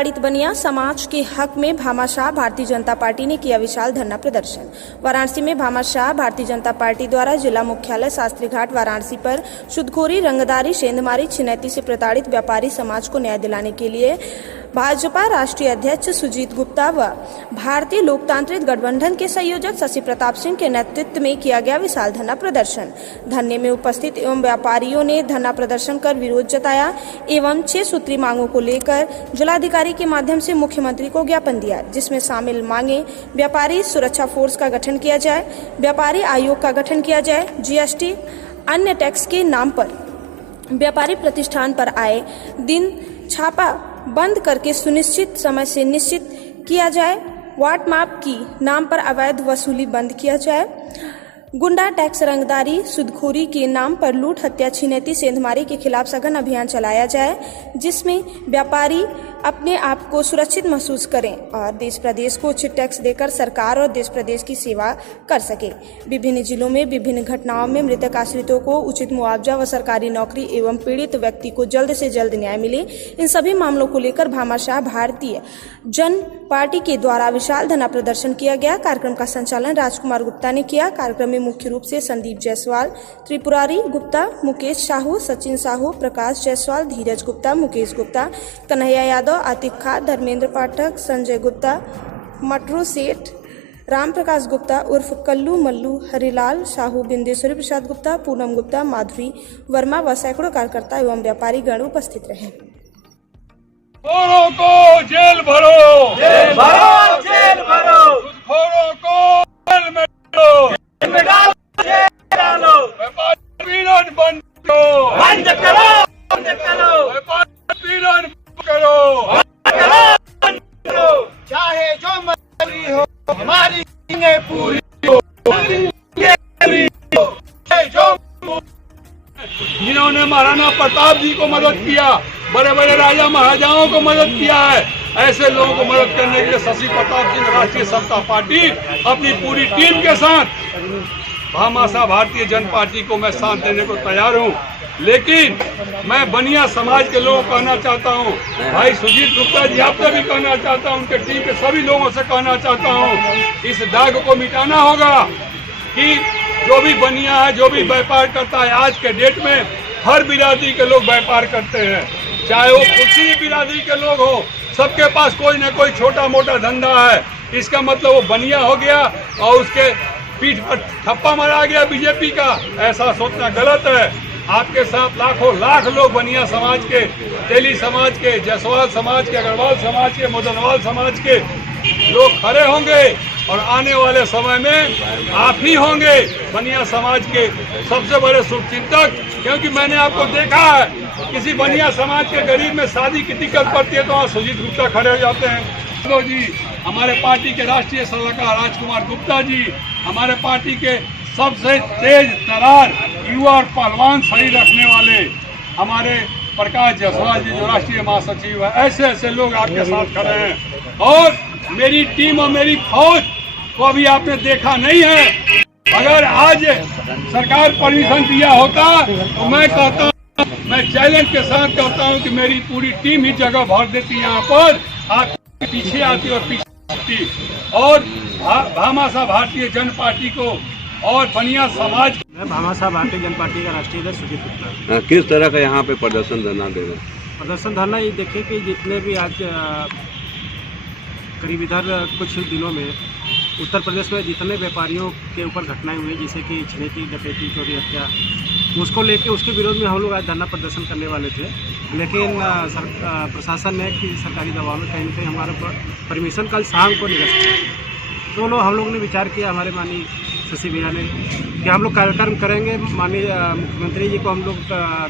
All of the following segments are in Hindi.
प्रताड़ित बनिया समाज के हक में भामाशाह भारतीय जनता पार्टी ने किया विशाल धरना प्रदर्शन। वाराणसी में भामाशाह भारतीय जनता पार्टी द्वारा जिला मुख्यालय शास्त्री घाट वाराणसी पर सूदखोरी, रंगदारी, सेंधमारी, छिनैती से प्रताड़ित व्यापारी समाज को न्याय दिलाने के लिए भाजपा राष्ट्रीय अध्यक्ष सुजीत गुप्ता व भारतीय लोकतांत्रिक गठबंधन के संयोजक शशि प्रताप सिंह के नेतृत्व में किया गया विशाल धरना प्रदर्शन। धरने में उपस्थित एवं व्यापारियों ने धरना प्रदर्शन कर विरोध जताया एवं 6 सूत्री मांगों को लेकर जिलाधिकारी के माध्यम से मुख्यमंत्री को ज्ञापन दिया, जिसमें शामिल मांगे व्यापारी सुरक्षा फोर्स का गठन किया जाए, व्यापारी आयोग का गठन किया जाए, जीएसटी अन्य टैक्स के नाम पर व्यापारी प्रतिष्ठान पर आए दिन छापा बंद करके सुनिश्चित समय से निश्चित किया जाए, वाट माप की नाम पर अवैध वसूली बंद किया जाए, गुंडा टैक्स, रंगदारी, सूदखोरी के नाम पर लूट, हत्या, छिनैती, सेंधमारी के खिलाफ सघन अभियान चलाया जाए, जिसमें व्यापारी अपने आप को सुरक्षित महसूस करें और देश प्रदेश को उचित टैक्स देकर सरकार और देश प्रदेश की सेवा कर सके। विभिन्न जिलों में विभिन्न घटनाओं में मृतक आश्रितों को उचित मुआवजा व सरकारी नौकरी एवं पीड़ित व्यक्ति को जल्द से जल्द न्याय मिले। इन सभी मामलों को लेकर भामाशाह भारतीय जन पार्टी के द्वारा विशाल धरना प्रदर्शन किया गया। कार्यक्रम का संचालन राजकुमार गुप्ता ने किया। कार्यक्रम में मुख्य रूप से संदीप जायसवाल, त्रिपुरारी गुप्ता, मुकेश साहू, सचिन साहू, प्रकाश जायसवाल, धीरज गुप्ता, मुकेश गुप्ता, कन्हैया यादव, आतिक खां, धर्मेंद्र पाठक, संजय गुप्ता, मटरू सेठ, राम प्रकाश गुप्ता उर्फ कल्लू मल्लू, हरिलाल साहू, बिंदेश्वरी प्रसाद गुप्ता, पूनम गुप्ता, माधुरी वर्मा व सैकड़ों कार्यकर्ता एवं व्यापारी गण उपस्थित रहे। सूदखोरों को जेल भरो, जेल भरो, जेल भरो, सूदखोरों को जेल में डालो, जेल में डालो, जेल डालो, व्यापारी पीड़न बंद करो, बंद करो, बंद करो, व्यापारी पीड़न करो, बंद करो, चाहे जो मजबूरी हो हमारी पूरी हो, जो जिन्होंने महाराणा प्रताप जी को मदद किया, बड़े बड़े राजा महाराजाओं को मदद किया है, ऐसे लोगों को मदद करने के लिए शशि प्रताप सिंह राष्ट्रीय समता पार्टी अपनी पूरी टीम के साथ भामाशाह भारतीय जन पार्टी को मैं साथ देने को तैयार हूं। लेकिन मैं बनिया समाज के लोगों को कहना चाहता हूं, भाई सुजीत गुप्ता जी आपसे भी कहना चाहता हूं, उनके टीम के सभी लोगों से कहना चाहता हूं, इस दाग को मिटाना होगा कि जो भी बनिया है, जो भी व्यापार करता है, आज के डेट में हर बिरादरी के लोग व्यापार करते हैं, चाहे वो किसी भी बिरादरी के लोग हो, सबके पास कोई न कोई छोटा मोटा धंधा है। इसका मतलब वो बनिया हो गया और उसके पीठ पर ठप्पा मारा गया बीजेपी का, ऐसा सोचना गलत है। आपके साथ लाखों लाख लोग बनिया समाज के, तेली समाज के, जायसवाल समाज के, अग्रवाल समाज के, मदनवाल समाज के लोग खड़े होंगे और आने वाले समय में आप ही होंगे बनिया समाज के सबसे बड़े शुभचिंतक। क्योंकि मैंने आपको देखा है, किसी बनिया समाज के गरीब में शादी की दिक्कत पड़ती है तो वहाँ सुजीत गुप्ता खड़े हो जाते हैं। तो जी हमारे पार्टी के राष्ट्रीय सलाहकार राजकुमार गुप्ता जी, हमारे पार्टी के सबसे तेज तरार युवा और पहलवान शरीर रखने वाले हमारे प्रकाश जायसवाल जी जो राष्ट्रीय महासचिव है, ऐसे ऐसे लोग आपके साथ खड़े हैं। और मेरी टीम और मेरी फौज को अभी आपने देखा नहीं है। अगर आज सरकार परमिशन दिया होता तो मैं कहता, मैं चैलेंज के साथ कहता हूं कि मेरी पूरी टीम ही जगह भर देती यहाँ पर, आप पीछे आती और पीछे आती और भामाशाह भारतीय जन पार्टी को और बनिया समाज। मैं भामाशाह भारतीय जन पार्टी का राष्ट्रीय अध्यक्ष सुजीत गुप्ता। किस तरह का यहाँ पे प्रदर्शन धरना देगा? प्रदर्शन धरना ये देखिए कि जितने भी आज करीब इधर कुछ दिनों में उत्तर प्रदेश में जितने व्यापारियों के ऊपर घटनाएं हुई, जैसे कि छिनैती, डकैती, चोरी, हत्या, उसको लेके उसके विरोध में हम लोग आज धरना प्रदर्शन करने वाले थे। लेकिन प्रशासन ने कि सरकारी दबाव में कहीं ना कहीं हमारे परमिशन कल शाम को निरस्त किया। तो हम लोग ने विचार किया, हमारे माननीय शशि भैया ने, कि हम लोग कार्यक्रम करेंगे, माननीय मुख्यमंत्री जी को हम लोग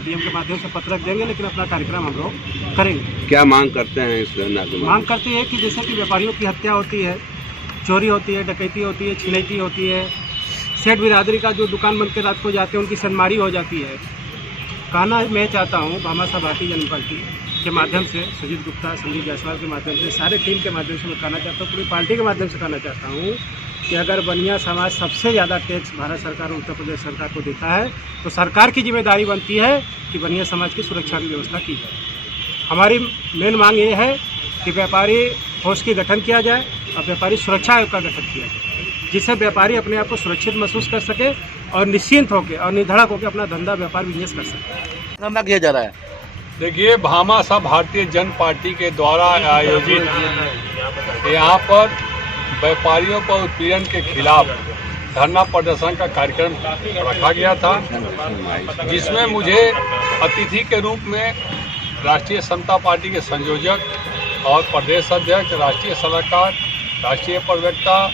डीएम के माध्यम से पत्र देंगे, लेकिन अपना कार्यक्रम हम लोग करेंगे। क्या मांग करते हैं इस धरना के? मांग करते हैं कि जैसे कि व्यापारियों की हत्या होती है, चोरी होती है, डकैती होती है, छिनैती होती है, सेठ बिरादरी का जो दुकान बंद के रात को जाते हैं उनकी सनमारी हो जाती है। कहना मैं चाहता हूँ भामाशाह भारतीय जनता पार्टी के माध्यम से, सुजीत गुप्ता, संदीप जायसवाल के माध्यम से, सारे टीम के माध्यम से मैं कहना चाहता हूँ, पूरी पार्टी के माध्यम से कहना चाहता हूँ कि अगर बनिया समाज सबसे ज़्यादा टैक्स भारत सरकार और उत्तर प्रदेश सरकार को देता है तो सरकार की जिम्मेदारी बनती है कि बनिया समाज की सुरक्षा की व्यवस्था की जाए। हमारी मेन मांग ये है कि व्यापारी फोर्स की गठन किया जाए और व्यापारी सुरक्षा आयोग का गठन किया जाए, जिससे व्यापारी अपने आप को सुरक्षित महसूस कर सके और निश्चिंत होकर और निर्धड़क होकर अपना धंधा व्यापार बिजनेस कर सके। धंधा किया जा रहा है। देखिए, भामाशाह भारतीय जनता पार्टी के द्वारा आयोजित यहाँ पर व्यापारियों पर उत्पीड़न के खिलाफ धरना प्रदर्शन का कार्यक्रम रखा गया था, जिसमें मुझे अतिथि के रूप में राष्ट्रीय समता पार्टी के संयोजक और प्रदेश अध्यक्ष, राष्ट्रीय सलाहकार, राष्ट्रीय प्रवक्ता,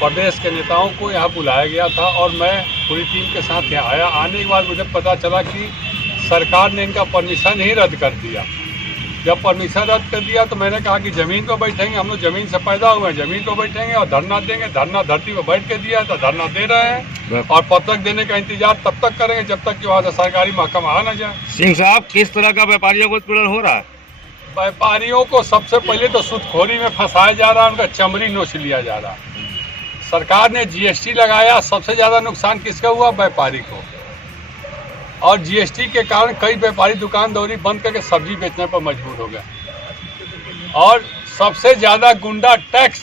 प्रदेश के नेताओं को यहाँ बुलाया गया था और मैं पूरी टीम के साथ यहाँ आया। आने के बाद मुझे पता चला कि सरकार ने इनका परमिशन ही रद्द कर दिया। जब परमिशन रद्द कर दिया तो मैंने कहा कि ज़मीन पर बैठेंगे, हम लोग ज़मीन से पैदा हुए हैं, ज़मीन पर बैठेंगे और धरना देंगे। धरना धरती पर बैठ के दिया तो धरना दे रहे हैं और पत्रक देने का इंतजार तब तक करेंगे जब तक कि वहाँ से सरकारी महकमा आ न जाए। सिंह साहब, किस तरह का व्यापारियों को उत्पीड़न हो रहा है? व्यापारियों को सबसे पहले तो सूदखोरी में फंसाया जा रहा है, उनका चमड़ी नोच लिया जा रहा है। सरकार ने जीएसटी लगाया, सबसे ज़्यादा नुकसान किसका हुआ? व्यापारी को। और जीएसटी के कारण कई व्यापारी दुकान दौरी बंद करके सब्जी बेचने पर मजबूर हो गए। और सबसे ज़्यादा गुंडा टैक्स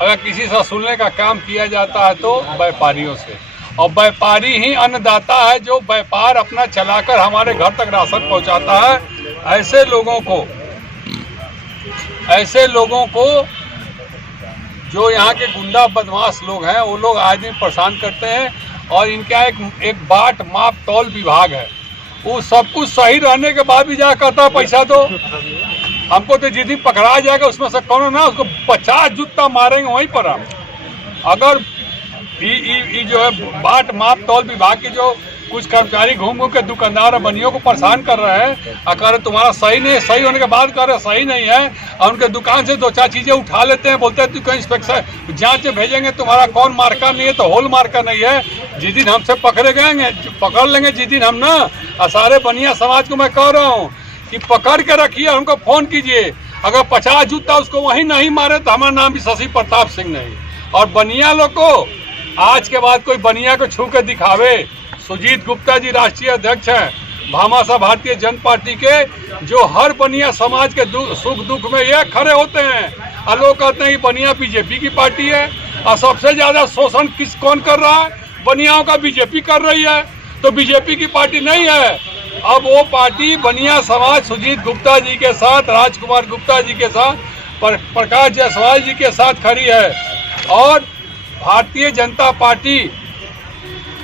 अगर किसी से वसूलने का काम किया जाता है तो व्यापारियों से, और व्यापारी ही अन्नदाता है जो व्यापार अपना चलाकर हमारे घर तक राशन पहुंचाता है। ऐसे लोगों को जो यहाँ के गुंडा बदमाश लोग हैं वो लोग आए दिन परेशान करते हैं। और इनका एक बाट माप तौल विभाग है, वो सब कुछ सही रहने के बाद भी जा कहता है पैसा दो। हमको तो जिस दिन पकड़ा जाएगा उसमें से कौन ना उसको 50 जूता मारेंगे वहीं पर हम। अगर जो है बाट माप तौल विभाग के जो कुछ कर्मचारी घूम के दुकानदार और बनियों को परेशान कर रहे हैं, अगर तुम्हारा सही नहीं, सही होने के बाद कह रहे सही नहीं है, और उनके दुकान से 2-4 चीज़ें उठा लेते हैं, बोलते हैं तू कहीं इंस्पेक्शन जांच में भेजेंगे, तुम्हारा कौन मार्का नहीं है तो होल मार्का नहीं है। जिस दिन हमसे पकड़ लेंगे जिस दिन हम ना, सारे बनिया समाज को मैं कह रहा हूँ कि पकड़ के रखिए, हमको फ़ोन कीजिए। अगर 50 जूता उसको वहीं नहीं मारे तो हमारा नाम भी शशि प्रताप सिंह नहीं। और बनिया लोग को आज के बाद कोई बनिया को छू के दिखावे। सुजीत गुप्ता जी राष्ट्रीय अध्यक्ष हैं भामाशाह भारतीय जनता पार्टी के, जो हर बनिया समाज के सुख दुख में ये खड़े होते हैं। और लोग कहते हैं कि बनिया बीजेपी की पार्टी है, और सबसे ज़्यादा शोषण कौन कर रहा है? बनियाओं का बीजेपी कर रही है। तो बीजेपी की पार्टी नहीं है, अब वो पार्टी बनिया समाज सुजीत गुप्ता जी के साथ, राजकुमार गुप्ता जी के साथ, प्रकाश जायसवाल जी के साथ खड़ी है। और भारतीय जनता पार्टी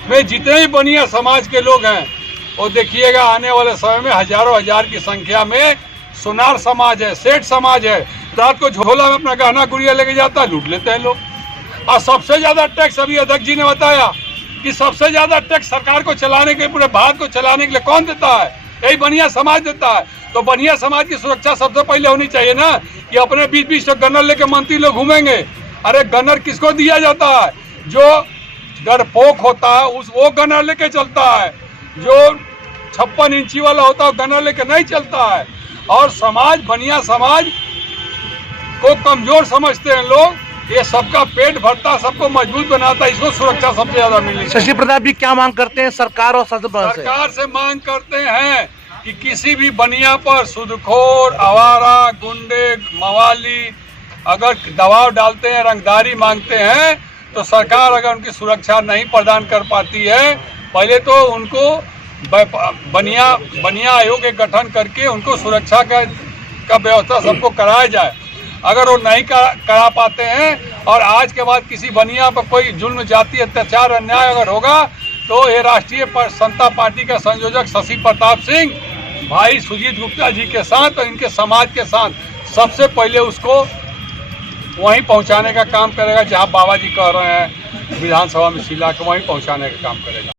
में जितने भी बनिया समाज के लोग हैं वो देखिएगा आने वाले समय में हजारों हजार की संख्या में सुनार समाज है, सेठ समाज है। रात को झोला में अपना गहना गुड़िया लेके जाता है, लूट लेते हैं लोग। और सबसे ज़्यादा टैक्स, अभी अध्यक्ष जी ने बताया कि सबसे ज़्यादा टैक्स सरकार को चलाने के, पूरे भारत को चलाने के लिए कौन देता है? यही बनिया समाज देता है। तो बनिया समाज की सुरक्षा सबसे पहले होनी चाहिए ना, कि अपने 20-20 गनर लेके मंत्री लोग घूमेंगे। अरे गनर किसको दिया जाता है? जो डरपोक होता है वो गनर लेके चलता है, जो 56 इंची वाला होता है गनर लेके नहीं चलता है। और समाज, बनिया समाज को कमजोर समझते हैं लोग, ये सबका पेट भरता, सबको मजबूत बनाता है, इसको सुरक्षा सबसे ज्यादा मिलनी चाहिए। शशि प्रताप जी क्या मांग करते हैं सरकार और सरकार से मांग करते हैं कि किसी भी बनिया पर सूदखोर, आवारा, गुंडे, मवाली अगर दबाव डालते हैं, रंगदारी मांगते हैं, तो सरकार अगर उनकी सुरक्षा नहीं प्रदान कर पाती है, पहले तो उनको बनिया आयोग के गठन करके उनको सुरक्षा का व्यवस्था सबको कराया जाए। अगर वो नहीं करा पाते हैं और आज के बाद किसी बनिया पर कोई जुल्म, जाति, अत्याचार, अन्याय अगर होगा, तो ये राष्ट्रीय समता पार्टी का संयोजक शशि प्रताप सिंह भाई सुजीत गुप्ता जी के साथ और इनके समाज के साथ सबसे पहले उसको वहीं पहुंचाने का काम करेगा, जहां बाबा जी कह रहे हैं विधानसभा में शिला के, वहीं पहुंचाने का काम करेगा।